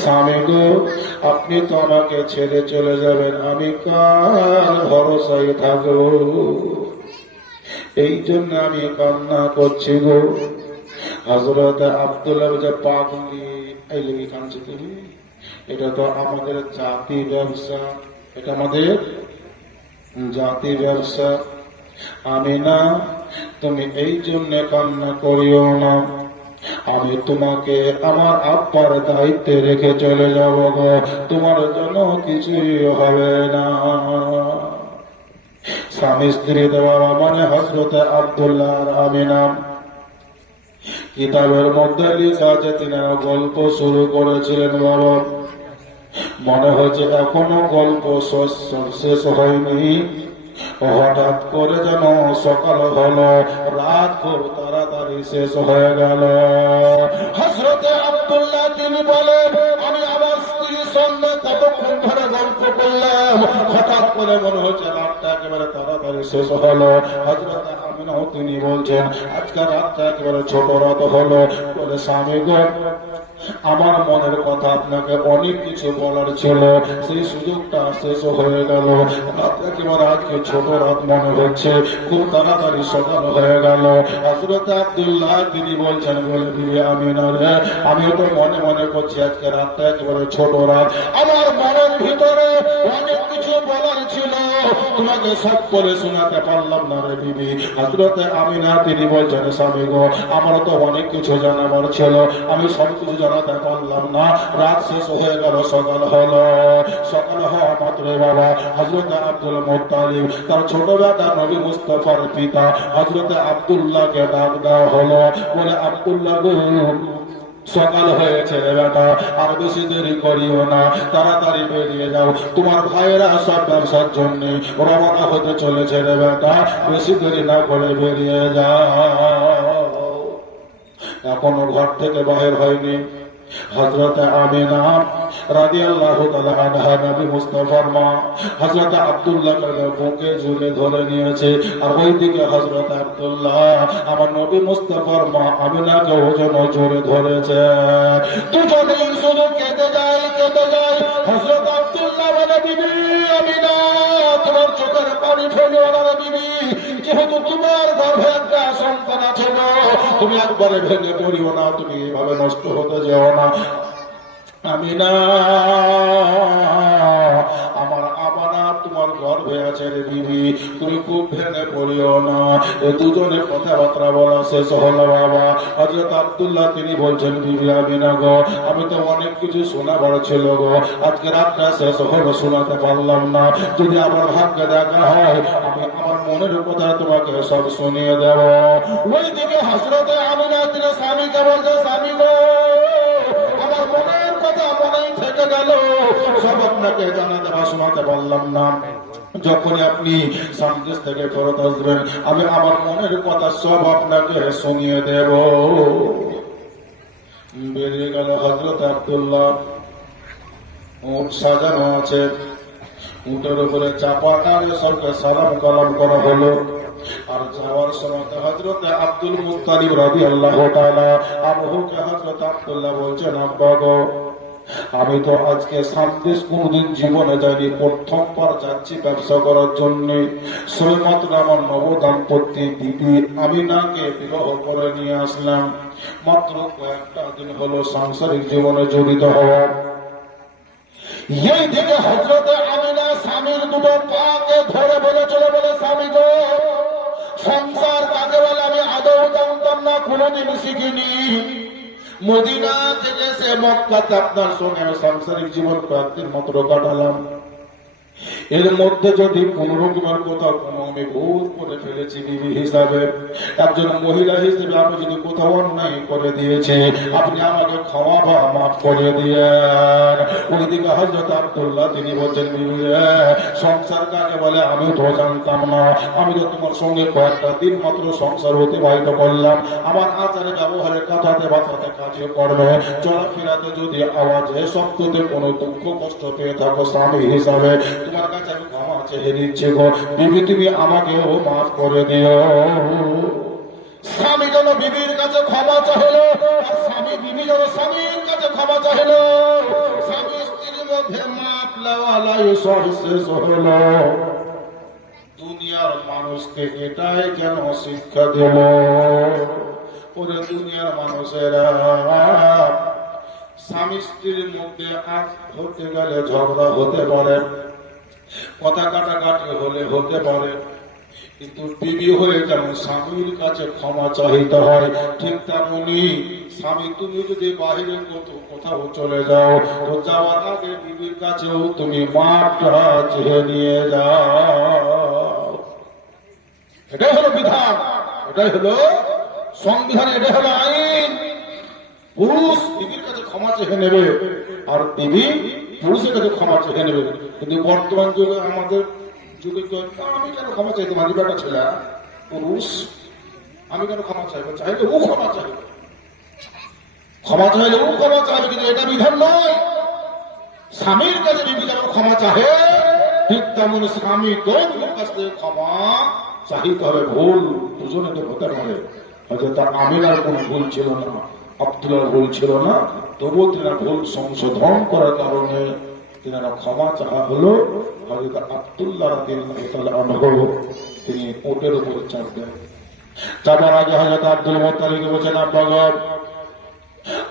স্বামী গো, আপনি তো আমাকে ছেড়ে চলে যাবেন, আমি কার ভরসায় থাকবো? এই জন্য আমি কান্না করছি গো। হযরত আব্দুল্লাহ যে পাগলি এই লেগে কাঁদছে তুমি, এটা তো আমাদের জাতি ব্যবসা, এটা আমাদের জাতি ব্যবসা। আমি না, তুমি এই জন্য কান্না করিও না। আমি তোমাকে আমার আব্বার দায়িত্বে রেখে চলে যাব গো, তোমার জন্য কিছুই হবে না। স্বামী স্ত্রী দেওয়া মানে হযরত আব্দুল্লাহ আর আমিনা। কিতাবের মধ্যে লেখা আছে তিনি গল্প শুরু করেছিলেন বাবা। মনে হয়েছে এখনো গল্প শেষ হয়নি। হঠাৎ করে যেন সকাল হলো, রাত খুব তাড়াতাড়ি শেষ হয়ে গেল। হযরতে আব্দুল্লাহ তিনি বলেন, আমি আমার স্ত্রীর সঙ্গে কতক্ষণ ধরে গল্প করলাম, হঠাৎ করে মনে হচ্ছে রাতটা একেবারে তাড়াতাড়ি শেষ হলো। হযরতে আমিনাও তিনি বলছেন, আজকে রাতটা একেবারে ছোট রাত হলো। বলে স্বামী গো, আমার মনের কথা আপনাকে অনেক কিছু বলার ছিল, সেই সুযোগটা শেষ হয়ে গেল। একেবারে আজকে ছোট রাত মনে হচ্ছে, খুব তাড়াতাড়ি সকাল হয়ে গেল। হযরত আব্দুল্লাহ তিনি বলছেন, বলে দিবে আমিনা রে, আমিও তো মনে মনে করছি আজকে রাতটা একেবারে ছোট রাত, আমার মনের ভিতরে অনেক কিছু বলার ছিল, তোমাকে সব করে শোনাতে পারলাম না রে বিবি। হযরত আমিনা তিনি বলছেন, স্বামী গো, আমারও তো অনেক কিছু জানাবার ছিল, আমি সব কিছু জানাতে পারলাম না। রাত শেষ হয়ে গেল, সকাল হলো। সকাল হওয়া মাত্র বাবা হযরত আব্দুল মুত্তালিব তার ছোট বেটা নবী মুস্তাফার পিতা হযরত আব্দুল্লাহকে ডাক দেওয়া হলো। বলে আব্দুল্লাহ গো, সকাল হয়েছে বেটা, আর বেশি দেরি করিও না, তাড়াতাড়ি বেরিয়ে যাও, তোমার ভাইয়েরা সব ব্যবসার জন্য রওনা হতে চলেছে রে বেটা, বেশি দেরি না করে বেরিয়ে যাও। এখনো ঘর থেকে বাহির হয়নি। হযরত আমিনা রাদিয়াল্লাহু তাআলা আনহা নবী মুস্তাফার মা হযরত আব্দুল্লাহকে বুকে জড়িয়ে ধরে নিয়েছে, আর ওইদিকে হযরত আব্দুল্লাহ আমার নবী মুস্তাফার মা আমিনাকে ওজন জড়িয়ে ধরেছে। দুজনেই শুধু কেঁদে যায়, কেঁদে যায়। হযরত আব্দুল্লাহ বলে, বিবি আমিনা, তোমার চোখের পানি ফেলিও না রে বিবি, যেহেতু তোমার গর্ভে একটা সন্তান আছে না, তুমি একবারে ভেঙে পড়িও না, তুমি এইভাবে নষ্ট হতে যেও না। আমিনা, আমার আমানা তোমার গর্ভে আছে রে বিবি, তুমি খুব ভেঙে পড়িও না। এই দুজনে কথাবার্তা বলা শেষ হলো বাবা। হযরত আব্দুল্লাহ তিনি বলছেন, বিবি আমিনা গো, আমি তো অনেক কিছু শোনাবার ছিল গো, আজকে রাতটা শেষ হলো, শোনাতে পারলাম না। যদি আমার ভাগ্যে দেখা হয়, আমি আমার মনের কথা তোমাকে সব শুনিয়ে দেব। ওইদিকে হযরত আমিনা তিনি স্বামীকে বলছে, স্বামী গো, আমার মনের কথা মনেই থেকে গেল, সব আপনাকে জানাতে বা শোনাতে পারলাম না। যখনই আপনি সামদেশ থেকে ফেরত আসবেন, আমি আমার মনের কথা সব আপনাকে শুনিয়ে দেব। বেরিয়ে গেল হযরত আব্দুল্লাহ। উট সাজানো আছে, উটের উপরে চাপা টানে সবকে সালাম কালাম করা হলো। আর যাওয়ার সময় হযরত আব্দুল মুত্তালিব রাদিয়াল্লাহু তাআলা আনহুকে হযরত আব্দুল্লাহ বলছেন, আব্বা গো, আমি তো আজকে সামদেশ কোনদিন জীবনে যাইনি, প্রথমবার যাচ্ছি ব্যবসা করার জন্য। সবেমাত্র আমার নবদাম্পত্য বিবি আমিনাকে বিবাহ করে নিয়ে আসলাম, মাত্র কয়েকটা দিন হলো সাংসারিক জীবনে জড়িত হওয়া। এই দিকে হযরত আমিনা স্বামীর দুটো পাকে ধরে বলেছিল, বলে স্বামী গো, সংসার কাকে বলে আমি আদৌ জানতাম না, কোনোদিন শিখিনি। মদিনা থেকে সে মক্কাতে আপনার সঙ্গে সাংসারিক জীবন কয়েকদিন মাত্র কাটালাম। এর মধ্যে যদি কোন রকমের কোথাও কোনো আমি ভুল করে ফেলেছি বিবি হিসাবে, একজন মহিলা হিসেবে আমি যদি কোথাও অন্যায় করে দিয়েছি, আপনি আমাকে ক্ষমা বা মাফ করে দিয়েন। ওইদিকে হযরত আব্দুল্লাহ তিনি বলছেন, বিবি রে, সংসার কাকে বলে আমি তো জানতাম না, আমি তো তোমার সঙ্গে কয়েকটা দিন মাত্র সংসার অতিবাহিত করলাম। আমার আচারে ব্যবহারে কথাতে বার্তাতে কাজে করবে চলাফেরাতে যদি আওয়াজে শব্দতে কোনো দুঃখ কষ্ট পেয়ে থাকো স্বামী হিসাবে, তোমার কাছে আমি ক্ষমা চেয়ে নিচ্ছি গো বিবি, তুমি আমাকেও মাফ করে দিও। স্বামী যেন বিবির কাছে ক্ষমা চাইল, আর স্বামী বিবি যেন স্বামীর কাছে ক্ষমা চাইল। বেলায় সব শেষ হলো। দুনিয়ার মানুষকে এটাই কেন শিক্ষা দিল? ওরে দুনিয়ার মানুষেরা, স্বামী স্ত্রীর মধ্যে আজ হতে গেলে ঝগড়া হতে পারে, কথা কাটাকাটি হলে হতে পারে, কিন্তু বিবি হয়ে যেমন স্বামীর কাছে ক্ষমা চাইতে হয়, ঠিক তেমনি স্বামী তুমি যদি বাহিরে কোথাও চলে যাও, তো যাওয়ার আগে বিবির কাছেও তুমি মাপটা চেয়ে নিয়ে যাও। এটাই হলো বিধান, এটাই হলো সংবিধান, এটাই হলো আইন। পুরুষ বিবির কাছে ক্ষমা চেয়ে নেবে, আর বিবি পুরুষের কাছে ক্ষমা চেয়ে নেবে। কিন্তু বর্তমান যুগে আমাদের যুগে আমি কেন ক্ষমা চাইতে পারি? বেটা ছেলে পুরুষ, আমি কেন ক্ষমা চাইবো? চাইলে ও ক্ষমা চাইবে, ক্ষমা চাইলে ও ক্ষমা চাইবে, কিন্তু এটা বিধান নয়। স্বামীর কাছে বিবি যেমন ক্ষমা চাহে, ঠিক তেমন স্বামী তোর কাছ থেকে ক্ষমা চাইতে হবে। ভুল দুজনে তো হতে পারে, হয়তো তার আমিনার কোনো ভুল ছিল না, আব্দুল্লাহর ভুল ছিল না, তবুও তিনি ভুল সংশোধন করার কারণে তিনারা ক্ষমা চাহা হলো। হযরত আব্দুল্লাহ রাদিয়াল্লাহু আনহু তিনি উটের উপর চাপলেন। যাবার আগে হযরত আব্দুল মুত্তালিবকে বলছেন, আব্বা গো,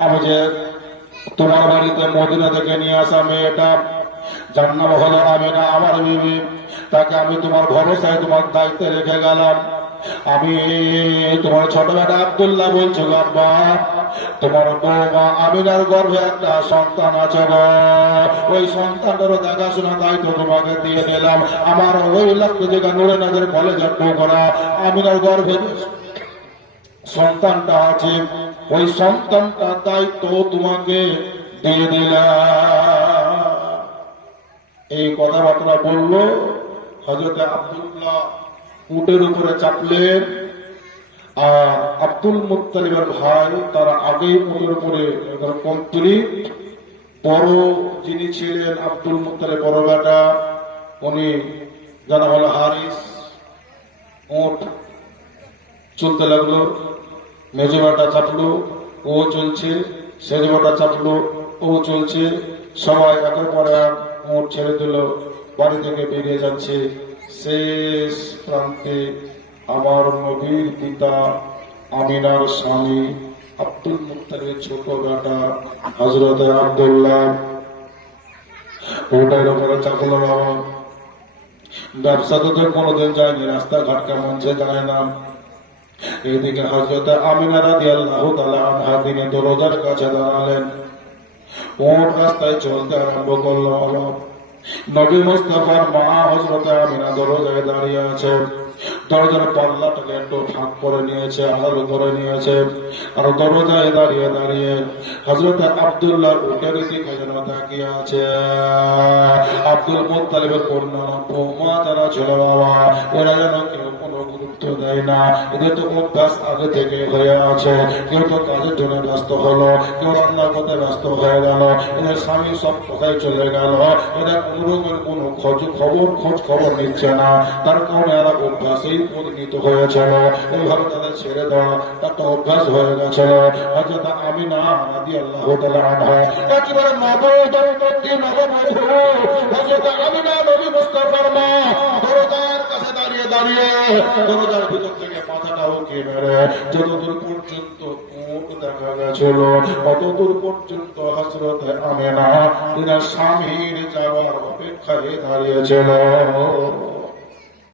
আমি যে তোমার বাড়িতে মদিনা থেকে নিয়ে আসা মেয়েটা, যার নাম হলো আমিনা, আমার বিবি, তাকে আমি তোমার ভরসায় তোমার দায়িত্বে রেখে গেলাম। আমি তোমার ছোট বেটা আব্দুল্লাহ বলছো, আব্বা তোমার বৌমা আমিনার গর্ভে একটা সন্তান আছে গো, ওই সন্তানটারও দেখাশোনা দায়িত্ব তোমাকে দিয়ে দিলাম। আমার ওই লাগতো যে নুরে নজর কলেজের করা আমিনার গর্ভে সন্তানটা আছে, ওই সন্তানটার দায়িত্ব তোমাকে দিয়ে দিলাম। এই কথাবার্তা বললো। হযরত আব্দুল্লাহ উটের উপরে চাপলেন, আর আব্দুল মুত্তালিবের ভাই তারা আগেই উটের উপরে কমপ্লিট। বড় যিনি ছিলেন আব্দুল মুত্তালিব বড় বেটা, উনি জানা হলো হারিস, উট চলতে লাগলো। মেজো বেটা চাপলো, ও চলছে, সেজ বেটা চাপলো, ও চলছে। সবাই একের পর এক উট ছেড়ে দিল, বাড়ি থেকে বেরিয়ে যাচ্ছে। শেষ প্রান্তে আমার নবীর পিতা আমিনার স্বামী আব্দুল মুত্তালিবের ছোট বেটা হযরত আব্দুল্লাহ ওটার উপরে চাপলো। বাবা ব্যবসাতে তো কোনোদিন যায়নি, রাস্তাঘাট কেমন সে জানে না। এইদিকে হযরত আমিনা রাদিয়াল্লাহু তাআলা আনহা তিনি দরজার কাছে দাঁড়ালেন, ওর রাস্তায় চলতে আরম্ভ করলো। নবী মুস্তাফার মা হযরত আমিনা দরজায় দাঁড়িয়ে আছে, দরজার পাল্লাটাকে একটু ফাঁক করে নিয়েছে, আড়াল করে নিয়েছে, আর দরজায় দাঁড়িয়ে দাঁড়িয়ে হযরত আব্দুল্লাহর উটের দিকে যেন তাকিয়ে আছে। আব্দুল মুত্তালিবের কন্যা বৌমা যারা ছিল বাবা, এরা যেন কেউ কোনো গুরুত্ব দেয় না। এদের তো অভ্যাস আগে থেকে হয়ে আছে, কেউ তো কাজের জন্য ব্যস্ত হলো, কেউ রান্না করতে ব্যস্ত হয়ে গেল, এদের স্বামী সব কোথায় চলে গেল, এরা কোন রকমের কোনো খোঁজ খবর নিচ্ছে না। তার কারণে এরা অভ্যাসেই পরিণত হয়েছিল, এইভাবে তাদের ছেড়ে দেওয়া একটা অভ্যাস হয়ে গেছিল। হযরত আমিনা রাদিয়াল্লাহু তাআলা আনহা একেবারে নবদম্পতি নববধূ হযরত আমিনা নবী মুস্তাফার মা দরজার কাছে দাঁড়িয়ে দাঁড়িয়ে দরজার ভিতর থেকে মাথাটা উঁকিয়ে মেরে যতদূর পর্যন্ত উট দেখা গেছিল, ততদূর পর্যন্ত হযরত আমিনা তিনার স্বামীর যাওয়ার অপেক্ষায় দাঁড়িয়েছিল।